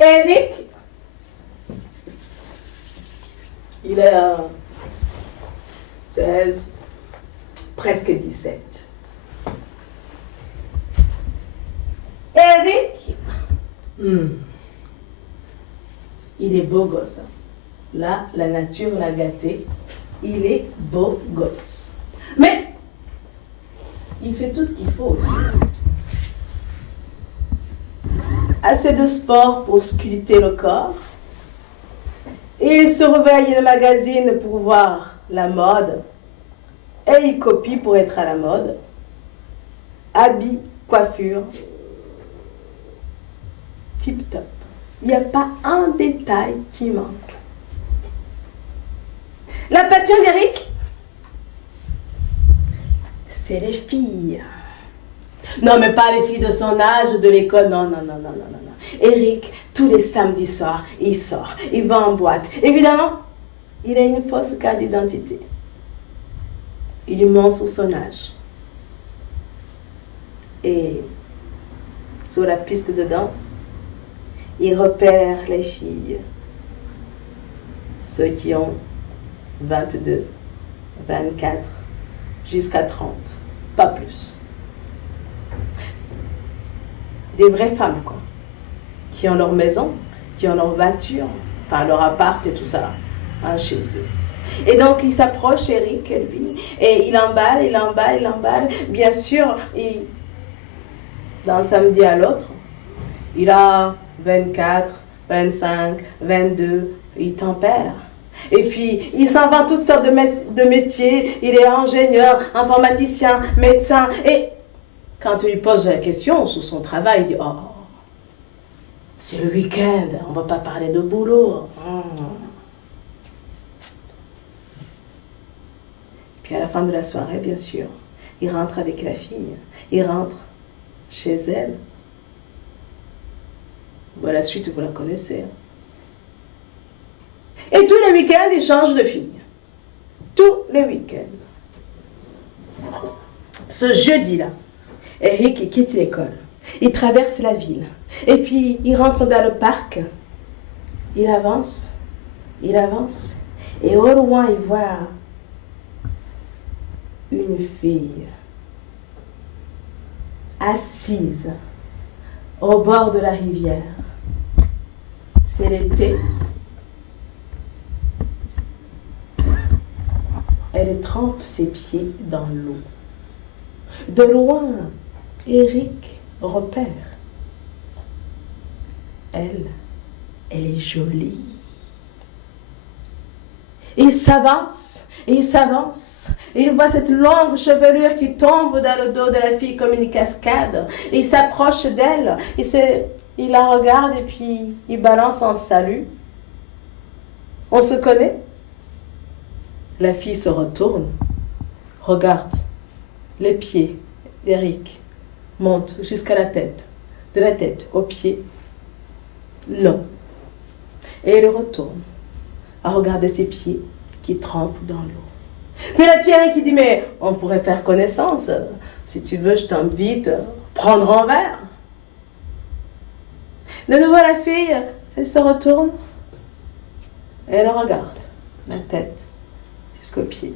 Eric, il a 16, presque 17. Eric, il est beau gosse. Là, la nature l'a gâté. Il est beau gosse. Mais, il fait tout ce qu'il faut aussi. Assez de sport pour sculpter le corps. Et il surveille le magazine pour voir la mode. Et il copie pour être à la mode. Habits, coiffure. Tip top. Il n'y a pas un détail qui manque. La passion d'Eric, c'est les filles. Non, mais pas les filles de son âge, de l'école. Non. Eric, tous les samedis soirs, il sort. Il va en boîte. Évidemment, il a une fausse carte d'identité. Il lui ment sur son âge. Et sur la piste de danse, il repère les filles. Ceux qui ont 22, 24, jusqu'à 30. Pas plus. Des vraies femmes, quoi. Qui ont leur maison, qui ont leur voiture, enfin leur appart et tout ça, hein, chez eux. Et donc, il s'approche, Eric, lui, et il emballe. Bien sûr, d'un samedi à l'autre, il a 24, 25, 22, il tempère. Et puis, il s'invente toutes sortes de métiers. Il est ingénieur, informaticien, médecin. Et quand tu lui poses la question sur son travail, il dit « Oh, c'est le week-end, on ne va pas parler de boulot. Puis à la fin de la soirée, bien sûr, il rentre avec la fille. Il rentre chez elle. Bon, la suite, vous la connaissez. Et tous les week-ends, il change de fille. Tous les week-ends. Ce jeudi-là, Eric quitte l'école. Il traverse la ville. Et puis, il rentre dans le parc. Il avance. Et au loin, il voit une fille assise au bord de la rivière. C'est l'été. Elle trempe ses pieds dans l'eau. De loin, Eric repère. Elle est jolie. Il s'avance. Il voit cette longue chevelure qui tombe dans le dos de la fille comme une cascade. Il s'approche d'elle. Il la regarde et puis il balance un salut. On se connaît? La fille se retourne, regarde, les pieds d'Eric montent jusqu'à la tête, de la tête aux pieds, long. Et elle retourne à regarder ses pieds qui trempent dans l'eau. Puis là, tu Eric qui dit, mais on pourrait faire connaissance. Si tu veux, je t'invite à prendre un verre. De nouveau, la fille, elle se retourne et elle regarde la tête jusqu'aux pieds.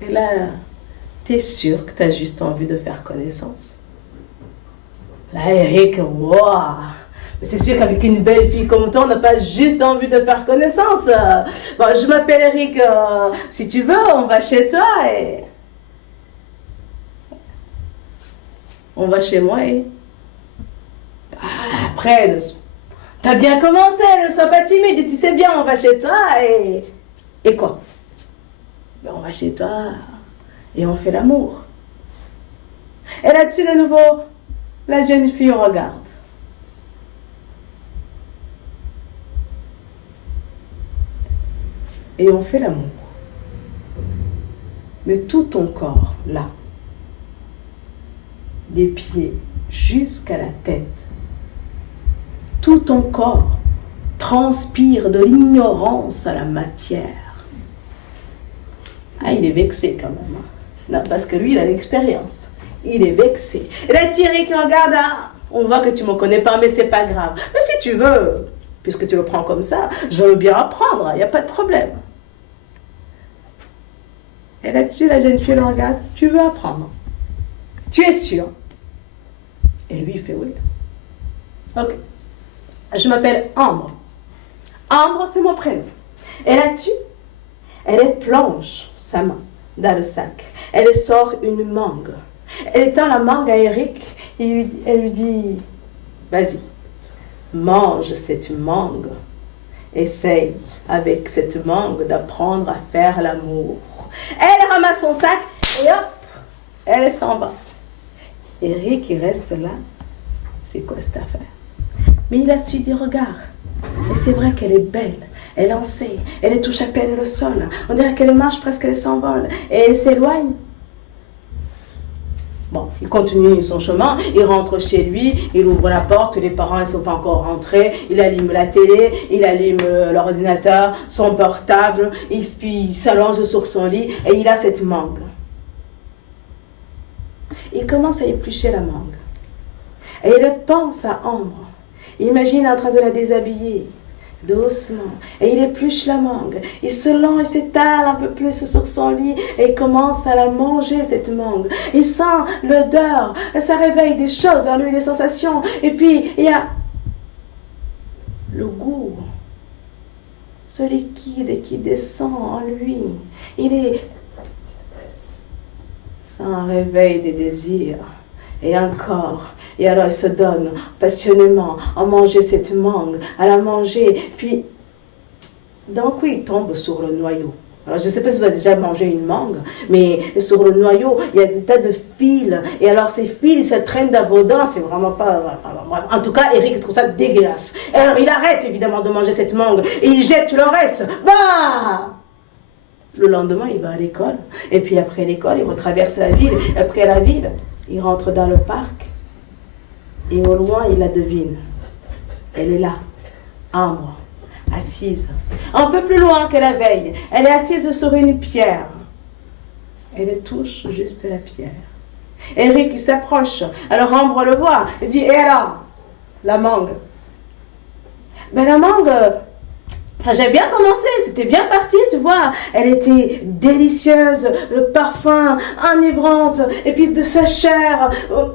Et là, t'es sûr que t'as juste envie de faire connaissance? Là, Eric, wow! C'est sûr qu'avec une belle fille comme toi, on n'a pas juste envie de faire connaissance. Bon, je m'appelle Eric, si tu veux, on va chez toi et... On va chez moi et... Après, t'as bien commencé, ne sois pas timide, tu sais bien, on va chez toi et... Et quoi? Ben, on va chez toi et on fait l'amour. Et là-dessus, de nouveau, la jeune fille regarde. Et on fait l'amour. Mais tout ton corps, là, des pieds jusqu'à la tête, tout ton corps transpire de l'ignorance à la matière. Ah, il est vexé quand même. Non, parce que lui, il a l'expérience. Il est vexé. Et là, Thierry qui regarde, ah, on voit que tu ne me connais pas, mais c'est pas grave. Mais si tu veux, puisque tu le prends comme ça, je veux bien apprendre, il n'y a pas de problème. Et là-dessus, la jeune fille le regarde, tu veux apprendre? Tu es sûr? Et lui, il fait oui. Ok. Je m'appelle Ambre. Ambre, c'est mon prénom. Et là-dessus, elle plonge sa main dans le sac. Elle sort une mangue. Elle tend la mangue à Eric et elle lui dit, vas-y, mange cette mangue. Essaye avec cette mangue d'apprendre à faire l'amour. Elle ramasse son sac et hop, elle s'en va. Eric, il reste là. C'est quoi cette affaire? Mais il a su du regard. Et c'est vrai qu'elle est belle. Elle en sait. Elle touche à peine le sol. On dirait qu'elle marche presque, elle s'envole. Et elle s'éloigne. Bon, il continue son chemin, il rentre chez lui, il ouvre la porte, les parents ne sont pas encore rentrés, il allume la télé, il allume l'ordinateur, son portable, il s'allonge sur son lit et il a cette mangue. Il commence à éplucher la mangue. Et il pense à Ambre. Il imagine en train de la déshabiller, doucement. Et il épluche la mangue. Il se lance, il s'étale un peu plus sur son lit et il commence à la manger, cette mangue. Il sent l'odeur, ça réveille des choses en lui, des sensations. Et puis, il y a le goût, ce liquide qui descend en lui. Ça réveille des désirs. Et encore, et alors il se donne passionnément à manger cette mangue, à la manger, puis d'un coup il tombe sur le noyau. Alors je ne sais pas si vous avez déjà mangé une mangue, mais sur le noyau, il y a des tas de fils, et alors ces fils, ça traîne dans vos dents, c'est vraiment pas... En tout cas, Eric trouve ça dégueulasse. Et alors il arrête évidemment de manger cette mangue, et il jette le reste. Bah! Le lendemain, il va à l'école, et puis après l'école, il retraverse la ville, après la ville, il rentre dans le parc et au loin, il la devine. Elle est là, Ambre, assise. Un peu plus loin que la veille, elle est assise sur une pierre. Elle touche juste la pierre. Eric s'approche. Alors Ambre le voit. Il dit, et alors, la mangue? Ben la mangue... Enfin, j'ai bien commencé, c'était bien parti, tu vois. Elle était délicieuse, le parfum, enivrante, et puis de sa chair.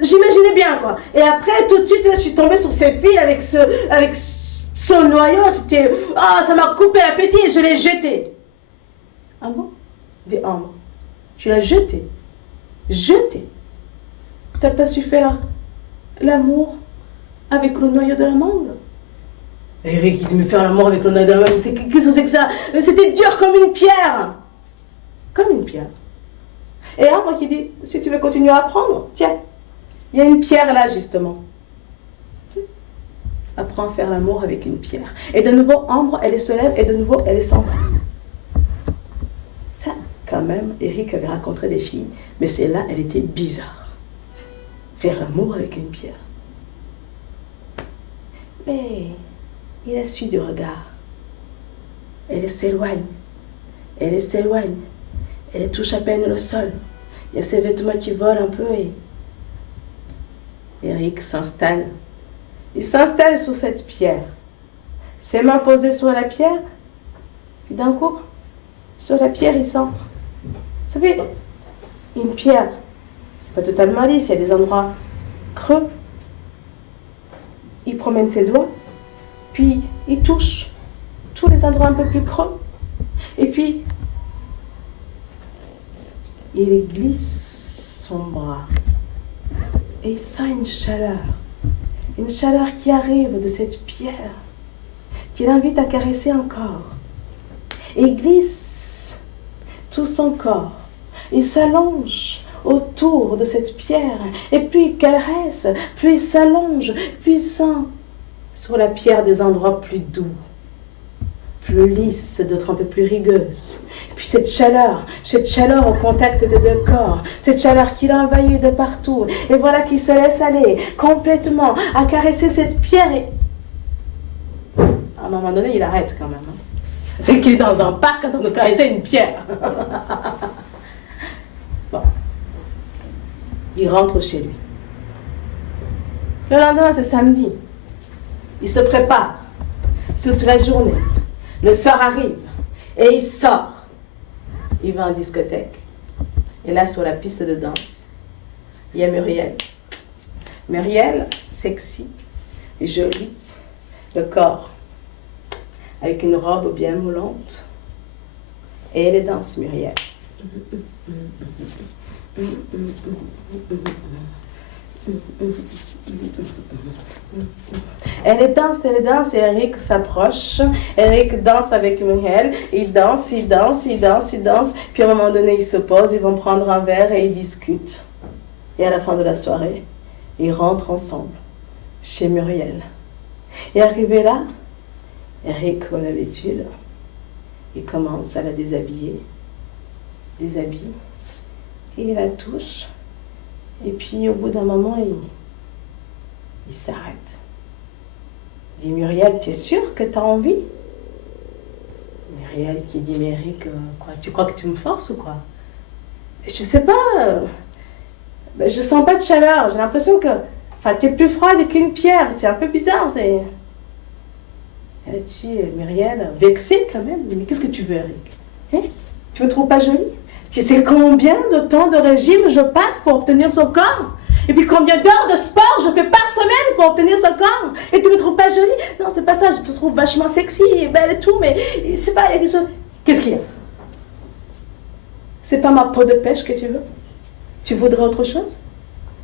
J'imaginais bien, quoi. Et après, tout de suite, là, je suis tombée sur ces fils avec ce noyau. C'était... Ah, ça m'a coupé l'appétit et je l'ai jeté. Ah bon? Dit Ambre. Tu l'as jeté? Jeté? T'as pas su faire l'amour avec le noyau de la mangue? Eric, il me faire l'amour avec le noyau de la mangue, qu'est-ce que c'est que ça? C'était dur comme une pierre. Comme une pierre. Et Ambre qui dit, si tu veux continuer à apprendre, tiens, il y a une pierre là justement. Apprends à faire l'amour avec une pierre. Et de nouveau, Ambre, elle se lève et de nouveau, elle s'en va. Ça, quand même, Eric avait rencontré des filles, mais celle-là, elle était bizarre. Faire l'amour avec une pierre. Mais... il a su du regard. Elle s'éloigne. Elle s'éloigne. Elle touche à peine le sol. Il y a ses vêtements qui volent un peu et... Eric s'installe. Il s'installe sur cette pierre. Ses mains posées sur la pierre. Puis d'un coup, sur la pierre, il sent... Vous savez, une pierre, c'est pas totalement lisse, il y a des endroits creux. Il promène ses doigts. Puis, il touche tous les endroits un peu plus creux. Et puis, il glisse son bras. Et il sent une chaleur. Une chaleur qui arrive de cette pierre. Qui l'invite à caresser encore. Et il glisse tout son corps. Il s'allonge autour de cette pierre. Et puis, il caresse. Puis, il s'allonge. Puis, il sent... sur la pierre des endroits plus doux, plus lisses, d'autres un peu plus rugueuses. Et puis cette chaleur au contact de deux corps, cette chaleur qui l'envahit de partout. Et voilà qu'il se laisse aller complètement à caresser cette pierre. Et à un moment donné, il arrête quand même. C'est qu'il est dans un parc en train de caresser une pierre. Bon. Il rentre chez lui. Le lendemain, c'est samedi. Il se prépare toute la journée. Le soir arrive et il sort. Il va en discothèque. Et là, sur la piste de danse, il y a Muriel. Muriel, sexy, jolie, le corps, avec une robe bien moulante. Et elle danse, Muriel. Elle danse, et Eric s'approche. Eric danse avec Muriel. Il danse. Puis à un moment donné, ils se posent, ils vont prendre un verre et ils discutent. Et à la fin de la soirée, ils rentrent ensemble chez Muriel. Et arrivé là, Eric, comme d'habitude, il commence à la déshabiller. Déshabille. Et il la touche. Et puis au bout d'un moment, il s'arrête. Il dit, Muriel, t'es sûre que t'as envie? Muriel qui dit, mais Eric, quoi, tu crois que tu me forces ou quoi? Je sais pas, je sens pas de chaleur, j'ai l'impression que, enfin, t'es plus froide qu'une pierre, c'est un peu bizarre, c'est... Et là-dessus, Muriel, vexée quand même, mais qu'est-ce que tu veux, Eric? Hein? Tu me trouves pas jolie? Tu sais combien de temps de régime je passe pour obtenir son corps? Et puis combien d'heures de sport je fais par semaine pour obtenir son corps? Et tu me trouves pas jolie? Non, c'est pas ça, je te trouve vachement sexy et belle et tout, mais c'est pas, il y a quelque chose... Qu'est-ce qu'il y a? C'est pas ma peau de pêche que tu veux? Tu voudrais autre chose?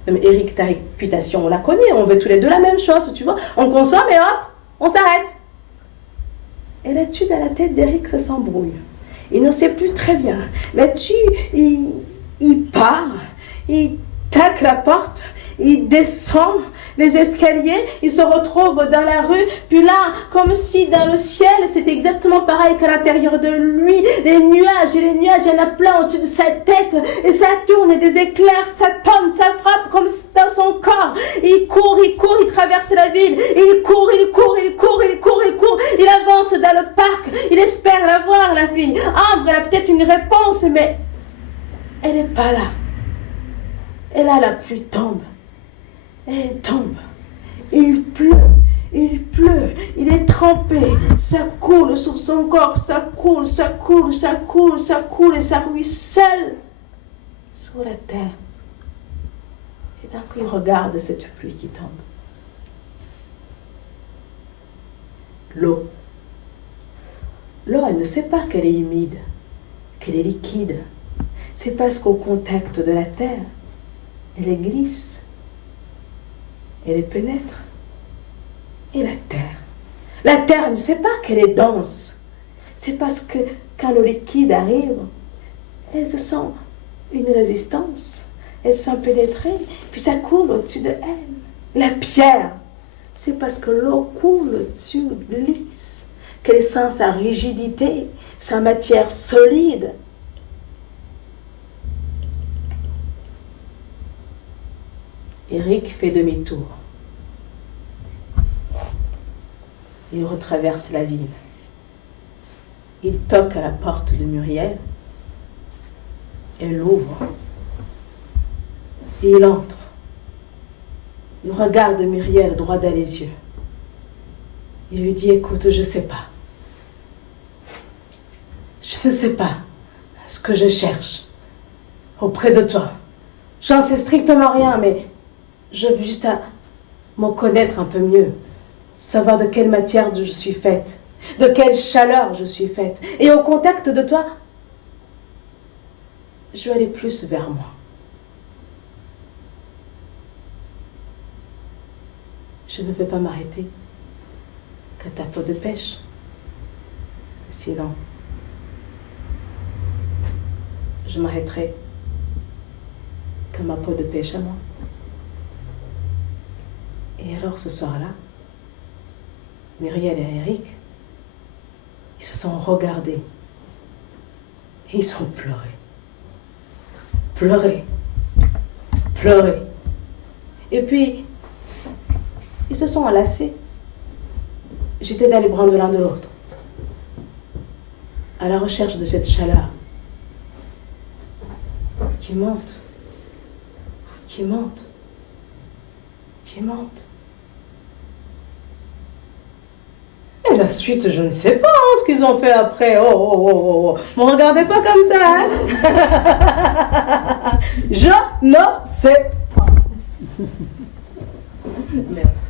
Non, mais Eric, ta réputation, on la connaît, on veut tous les deux la même chose, tu vois? On consomme et hop, on s'arrête. Et là-dessus, dans la tête d'Eric, ça s'embrouille. Il ne sait plus très bien. Là-dessus, il part, il claque la porte, il descend les escaliers, il se retrouve dans la rue, puis là, comme si dans le ciel, c'était exactement pareil qu'à l'intérieur de lui, les nuages, il y en a plein au-dessus de sa tête, et ça tourne, et des éclairs, ça tombe, ça frappe comme dans son corps. Il court, il traverse la ville, il court, il avance dans le parc, il espère la voir, la fille. Ambre, elle a peut-être une réponse, mais elle n'est pas là. Et là, la pluie tombe. Elle tombe. Il pleut. Il est trempé. Ça coule sur son corps. Ça coule. Et ça ruisselle sur la terre. Et d'un coup, il regarde cette pluie qui tombe. L'eau. L'eau, elle ne sait pas qu'elle est humide, qu'elle est liquide. C'est parce qu'au contact de la terre, elle glisse, elle pénètre. Et la terre ne sait pas qu'elle est dense. C'est parce que quand le liquide arrive, elle se sent une résistance, elle se sent pénétrer, puis ça coule au-dessus de elle. La pierre, c'est parce que l'eau coule au-dessus, lisse, qu'elle sent sa rigidité, sa matière solide. Eric fait demi-tour. Il retraverse la ville. Il toque à la porte de Muriel. Elle ouvre. Et il entre. Il regarde Muriel droit dans les yeux. Il lui dit, écoute, je ne sais pas. Je ne sais pas ce que je cherche auprès de toi. J'en sais strictement rien, mais je veux juste me connaître un peu mieux. Savoir de quelle matière je suis faite, de quelle chaleur je suis faite. Et au contact de toi, je veux aller plus vers moi. Je ne vais pas m'arrêter qu'à ta peau de pêche. Sinon, je m'arrêterai qu'à ma peau de pêche à moi. Et alors ce soir-là, Muriel et Eric, ils se sont regardés. Et ils ont pleuré. Pleuré. Et puis, ils se sont enlacés. J'étais dans les bras de l'un de l'autre, à la recherche de cette chaleur qui monte qui mentent. Qui mentent. Et la suite, je ne sais pas ce qu'ils ont fait après. Oh, oh, oh, oh, oh. Me regardez pas comme ça, hein? Je ne sais pas. Merci.